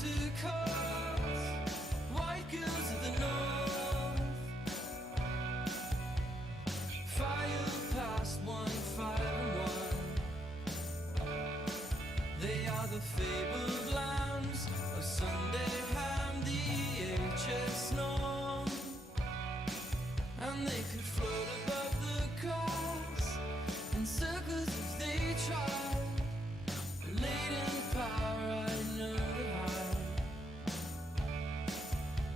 to cause white girls of the north file past 151. They are the fabled lambs of Sunday ham, the HS norm, and they could float above the grass in circles if they tried. Latent power, I know they hide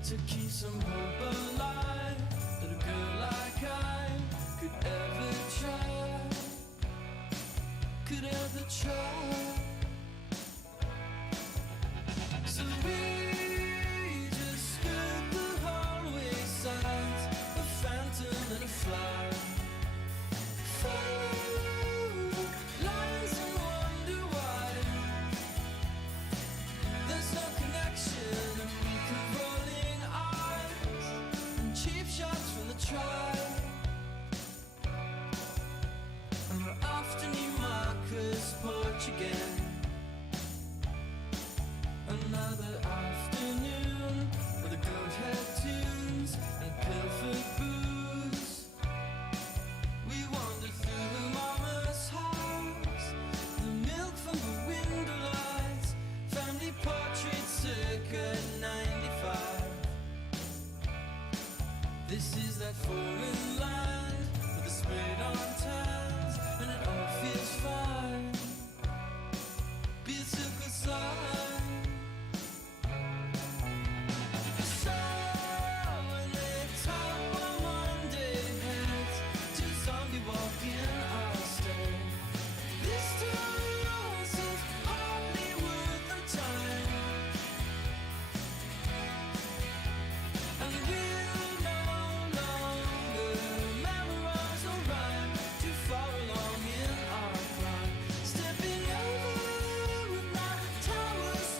to keep some hope alive that a girl like I could ever try. So we just skirt the hallway signs, a phantom and a fly. Follow the lines and wonder why there's no connection, and weak of rolling eyes and cheap shots from the tribe. And we're off to Newmarker's porch again. Another afternoon with the goat head tunes and pilfered booze. We wandered through the mama's house, the milk from the window lights, family portrait circa 95. This is that foreign land with the sprayed on tans, and it all feels fine. Be a circle slide. Walking, I'll stay. This town seems hardly worth the time, and we'll no longer memorize or rhyme too far along in our prime. Stepping over with my towers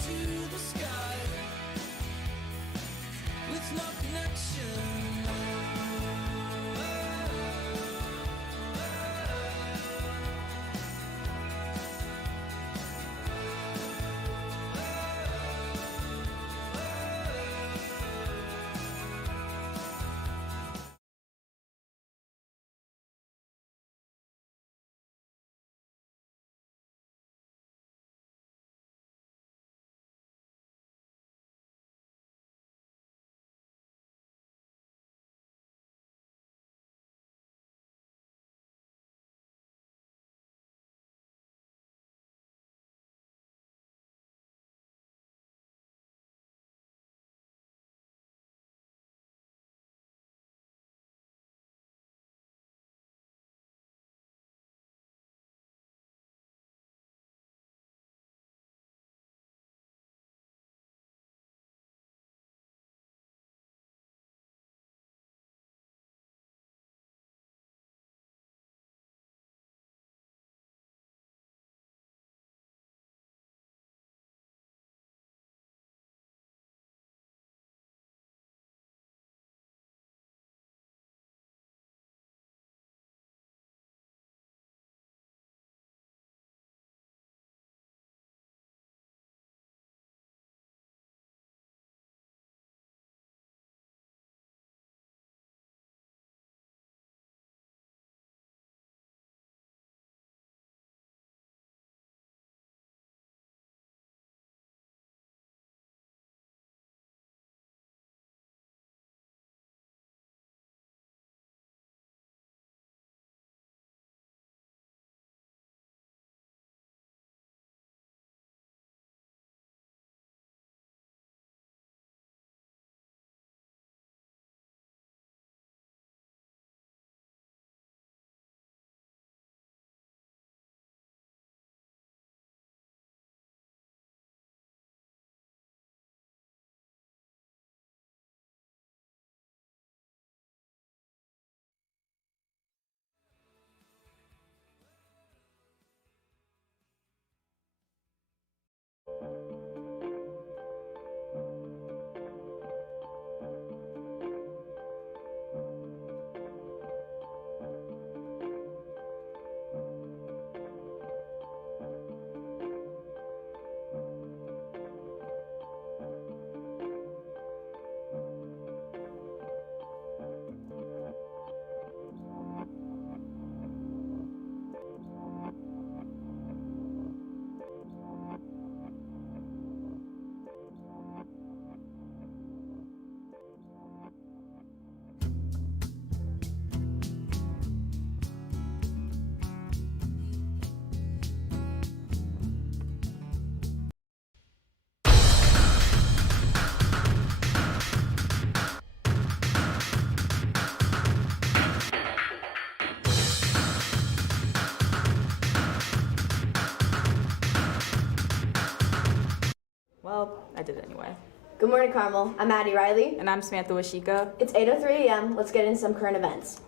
I did it anyway. Good morning, Carmel. I'm Maddie Riley. And I'm Samantha Washika. It's 8:03 a.m. Let's get into some current events.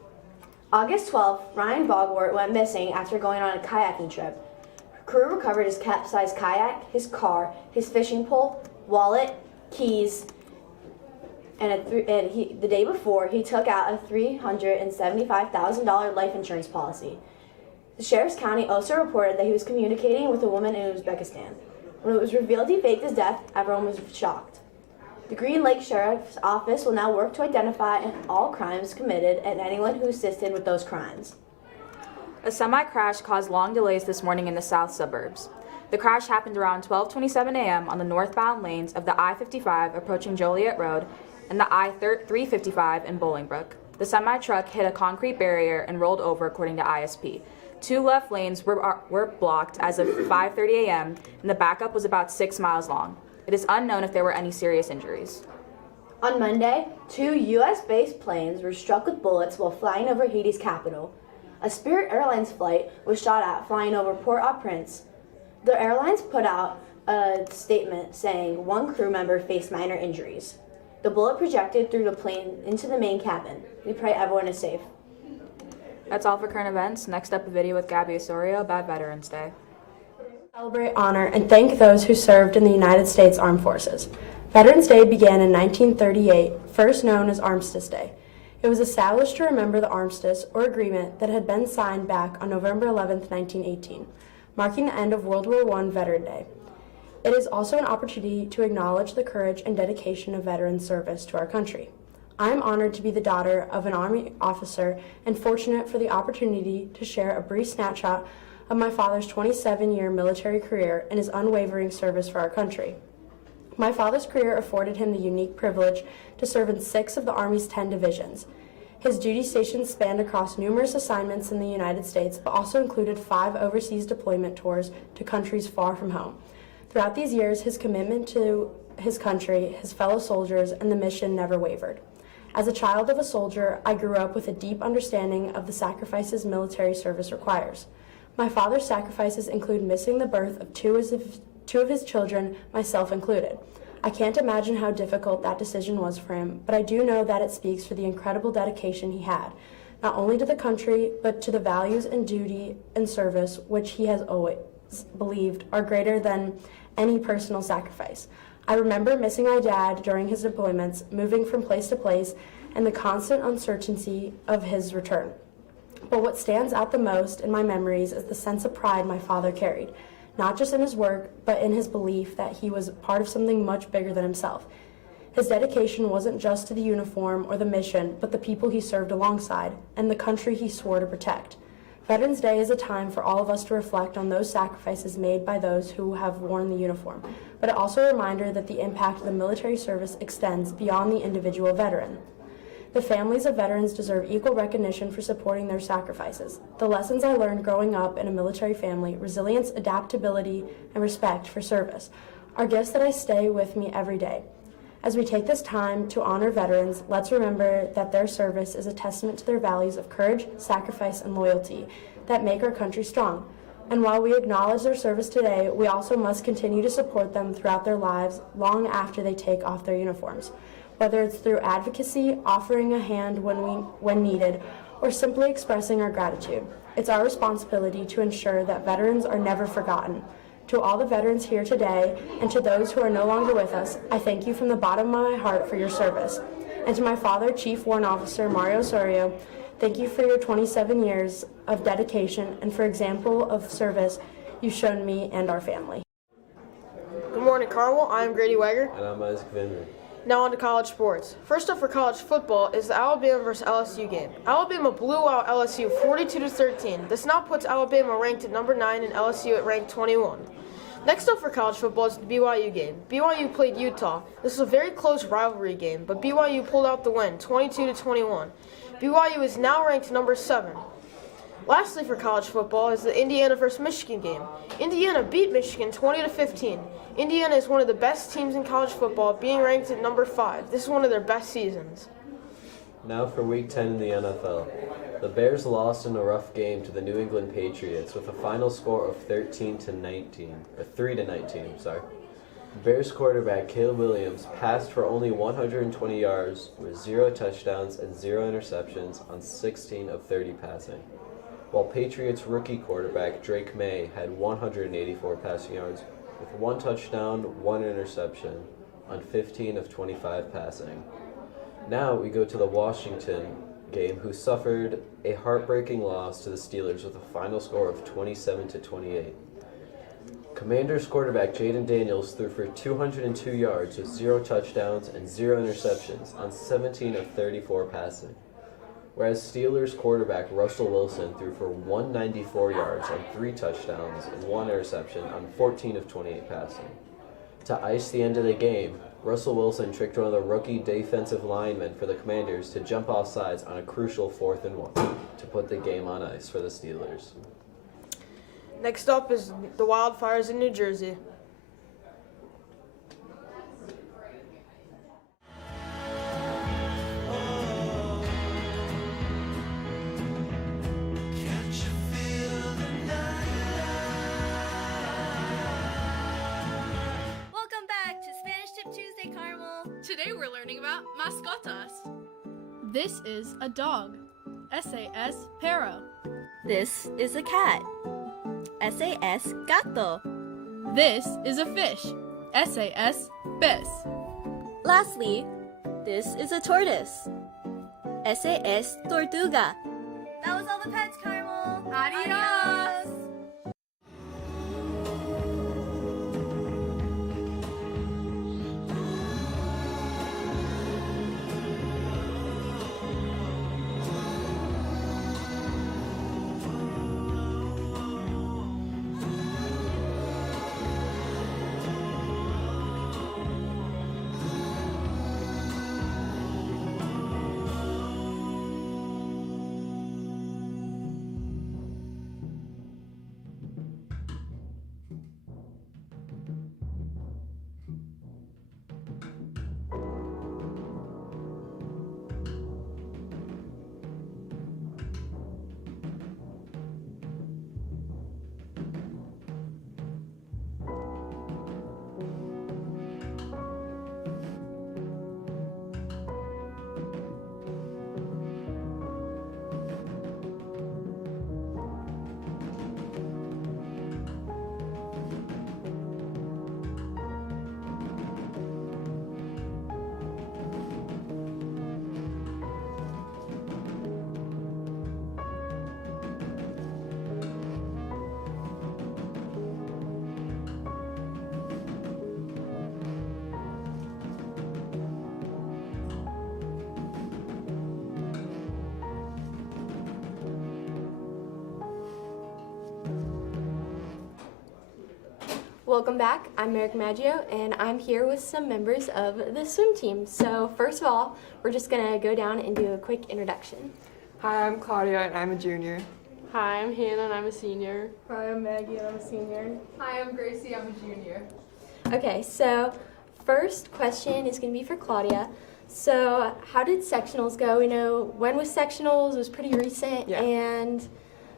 August 12th, Ryan Bogwart went missing after going on a kayaking trip. Crew recovered his capsized kayak, his car, his fishing pole, wallet, keys, and the day before, he took out a $375,000 life insurance policy. The Sheriff's County also reported that he was communicating with a woman in Uzbekistan. When it was revealed he faked his death, everyone was shocked. The Green Lake Sheriff's Office will now work to identify all crimes committed and anyone who assisted with those crimes. A semi-crash caused long delays this morning in the south suburbs. The crash happened around 12:27 a.m. on the northbound lanes of the I-55 approaching Joliet Road and the I-355 in Bolingbrook. The semi-truck hit a concrete barrier and rolled over, according to ISP. Two left lanes were blocked as of 5:30 a.m., and the backup was about 6 miles long. It is unknown if there were any serious injuries. On Monday, 2 U.S.-based planes were struck with bullets while flying over Haiti's capital. A Spirit Airlines flight was shot at flying over Port-au-Prince. The airlines put out a statement saying one crew member faced minor injuries. The bullet projected through the plane into the main cabin. We pray everyone is safe. That's all for current events. Next up, a video with Gabby Osorio about Veterans Day. Celebrate, honor, and thank those who served in the United States Armed Forces. Veterans Day began in 1938, first known as Armistice Day. It was established to remember the armistice, or agreement, that had been signed back on November 11, 1918, marking the end of World War I Veteran Day. It is also an opportunity to acknowledge the courage and dedication of veteran service to our country. I am honored to be the daughter of an Army officer and fortunate for the opportunity to share a brief snapshot of my father's 27-year military career and his unwavering service for our country. My father's career afforded him the unique privilege to serve in 6 of the Army's 10 divisions. His duty stations spanned across numerous assignments in the United States, but also included 5 overseas deployment tours to countries far from home. Throughout these years, his commitment to his country, his fellow soldiers, and the mission never wavered. As a child of a soldier, I grew up with a deep understanding of the sacrifices military service requires. My father's sacrifices include missing the birth of two of his children, myself included. I can't imagine how difficult that decision was for him, but I do know that it speaks for the incredible dedication he had, not only to the country, but to the values and duty and service which he has always believed are greater than any personal sacrifice. I remember missing my dad during his deployments, moving from place to place, and the constant uncertainty of his return. But what stands out the most in my memories is the sense of pride my father carried, not just in his work, but in his belief that he was part of something much bigger than himself. His dedication wasn't just to the uniform or the mission, but the people he served alongside, and the country he swore to protect. Veterans Day is a time for all of us to reflect on those sacrifices made by those who have worn the uniform, but also a reminder that the impact of the military service extends beyond the individual veteran. The families of veterans deserve equal recognition for supporting their sacrifices. The lessons I learned growing up in a military family, resilience, adaptability, and respect for service, are gifts that I stay with me every day. As we take this time to honor veterans, let's remember that their service is a testament to their values of courage, sacrifice, and loyalty that make our country strong. And while we acknowledge their service today, we also must continue to support them throughout their lives long after they take off their uniforms. Whether it's through advocacy, offering a hand when needed, or simply expressing our gratitude. It's our responsibility to ensure that veterans are never forgotten. To all the veterans here today, and to those who are no longer with us, I thank you from the bottom of my heart for your service. And to my father, Chief Warrant Officer Mario Osorio, thank you for your 27 years of dedication and for example of service you've shown me and our family. Good morning, Carmel. I'm Grady Wagger. And I'm Isaac Vineyard. Now on to college sports. First up for college football is the Alabama vs. LSU game. Alabama blew out LSU 42-13. This now puts Alabama ranked at number 9 and LSU at ranked 21. Next up for college football is the BYU game. BYU played Utah. This was a very close rivalry game, but BYU pulled out the win, 22-21. BYU is now ranked number 7. Lastly for college football is the Indiana vs. Michigan game. Indiana beat Michigan 20-15. Indiana is one of the best teams in college football, being ranked at number 5. This is one of their best seasons. Now for Week 10 in the NFL. The Bears lost in a rough game to the New England Patriots with a final score of 3-19. Bears quarterback Caleb Williams passed for only 120 yards with 0 touchdowns and 0 interceptions on 16 of 30 passing, while Patriots rookie quarterback Drake May had 184 passing yards with 1 touchdown, 1 interception on 15 of 25 passing. Now we go to the Washington game, who suffered a heartbreaking loss to the Steelers with a final score of 27-28. Commanders quarterback Jaden Daniels threw for 202 yards with 0 touchdowns and 0 interceptions on 17 of 34 passing, whereas Steelers quarterback Russell Wilson threw for 194 yards and 3 touchdowns and 1 interception on 14 of 28 passing. To ice the end of the game, Russell Wilson tricked one of the rookie defensive linemen for the Commanders to jump off sides on a crucial 4th and 1 to put the game on ice for the Steelers. Next up is the Wildfires in New Jersey. Can't you feel the night? Welcome back to Spanish Tip Tuesday, Carmel. Today we're learning about mascotas. This is a dog. SAS perro. This is a cat. SAS gato. This is a fish. SAS pez. Lastly, this is a tortoise. SAS tortuga. That was all the pets, Carmel. Adios. Welcome back. I'm Merrick Maggio, and I'm here with some members of the swim team. So first of all, we're just gonna go down and do a quick introduction. Hi, I'm Claudia and I'm a junior. Hi, I'm Hannah and I'm a senior. Hi, I'm Maggie and I'm a senior. Hi, I'm Gracie, I'm a junior. Okay, so first question is gonna be for Claudia. So how did sectionals go? We know when was sectionals? It was pretty recent. Yeah. And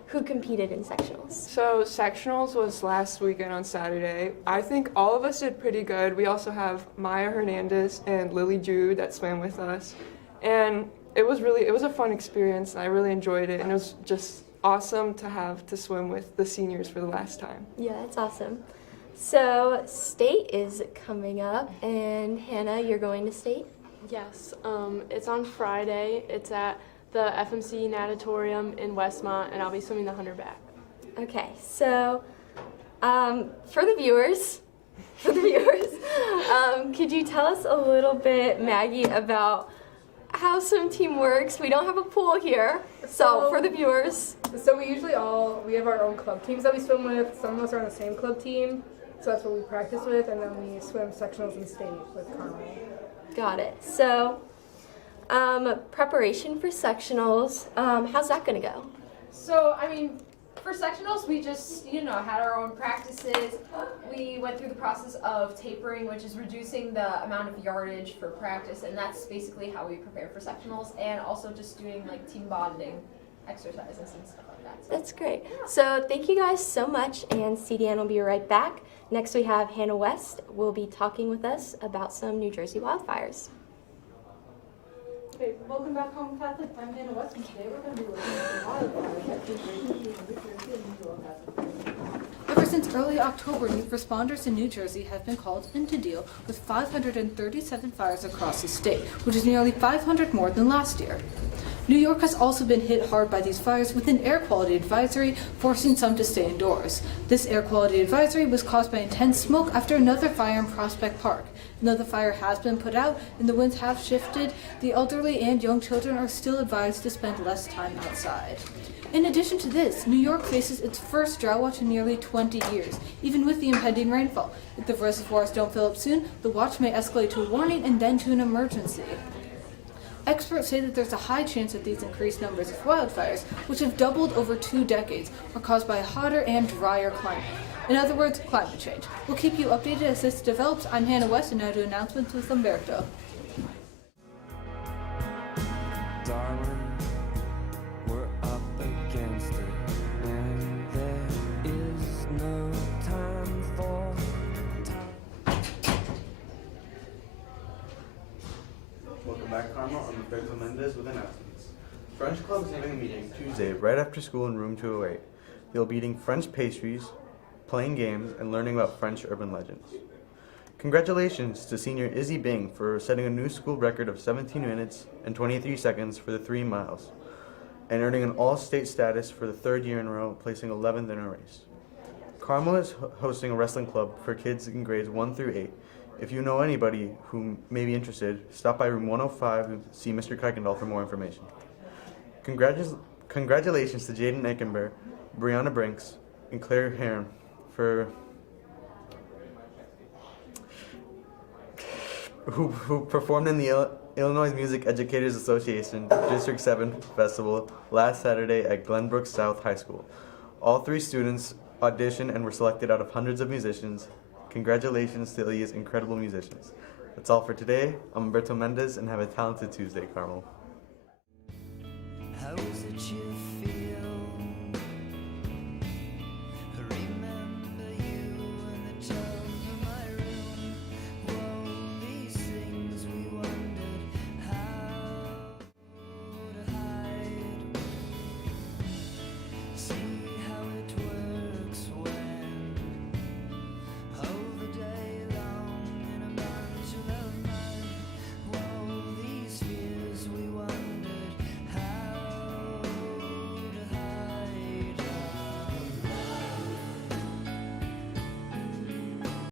who competed in sectionals? So sectionals was last weekend on Saturday. I think all of us did pretty good. We also have Maya Hernandez and Lily Drew that swam with us. And it was a fun experience. I really enjoyed it, and it was just awesome to have to swim with the seniors for the last time. Yeah, that's awesome. So state is coming up, and Hannah, you're going to state? Yes, it's on Friday. It's at the FMC Natatorium in Westmont, and I'll be swimming the 100 back. Okay, so for the viewers, could you tell us a little bit, Maggie, about how swim team works? We don't have a pool here, so for the viewers. So we have our own club teams that we swim with. Some of us are on the same club team, so that's what we practice with, and then we swim sectionals in state with Carmel. Got it. So preparation for sectionals, how's that gonna go? So, I mean, for sectionals, we just, had our own practices. We went through the process of tapering, which is reducing the amount of yardage for practice, and that's basically how we prepare for sectionals, and also just doing, team bonding exercises and stuff like that. So. That's great. So thank you guys so much, and CDN will be right back Next, we have Hannah West will be talking with us about some New Jersey wildfires. Okay, welcome back home, Catholic. I'm Hannah West, and today we're going to be looking at the wildfires that take place in New Jersey and New York. Ever since early October, responders in New Jersey have been called in to deal with 537 fires across the state, which is nearly 500 more than last year. New York has also been hit hard by these fires with an air quality advisory, forcing some to stay indoors. This air quality advisory was caused by intense smoke after another fire in Prospect Park. Another fire has been put out and the winds have shifted. The elderly and young children are still advised to spend less time outside. In addition to this, New York faces its first drought watch in nearly 20 years, even with the impending rainfall. If the reservoirs don't fill up soon, the watch may escalate to a warning and then to an emergency. Experts say that there's a high chance that these increased numbers of wildfires, which have doubled over 2 decades, are caused by a hotter and drier climate. In other words, climate change. We'll keep you updated as this develops. I'm Hannah West, and now to announcements with Umberto. Darling, we're up against it, and there is no time for Welcome back, Carmel. I'm Roberto Mendez with announcements. French Club is having a meeting Tuesday right after school in room 208. They'll be eating French pastries, playing games, and learning about French urban legends. Congratulations to senior Izzy Bing for setting a new school record of 17 minutes and 23 seconds for the 3 miles, and earning an all-state status for the 3rd year in a row, placing 11th in a race. Carmel is hosting a wrestling club for kids in grades 1 through 8. If you know anybody who may be interested, stop by room 105 and see Mr. Kuykendall for more information. Congratulations to Jaden Eckenberg, Brianna Brinks, and Claire Heron who performed in the Illinois Music Educators Association District 7 Festival last Saturday at Glenbrook South High School. All 3 students auditioned and were selected out of hundreds of musicians. Congratulations to these incredible musicians. That's all for today. I'm Umberto Mendez, and have a talented Tuesday, Carmel. how is it you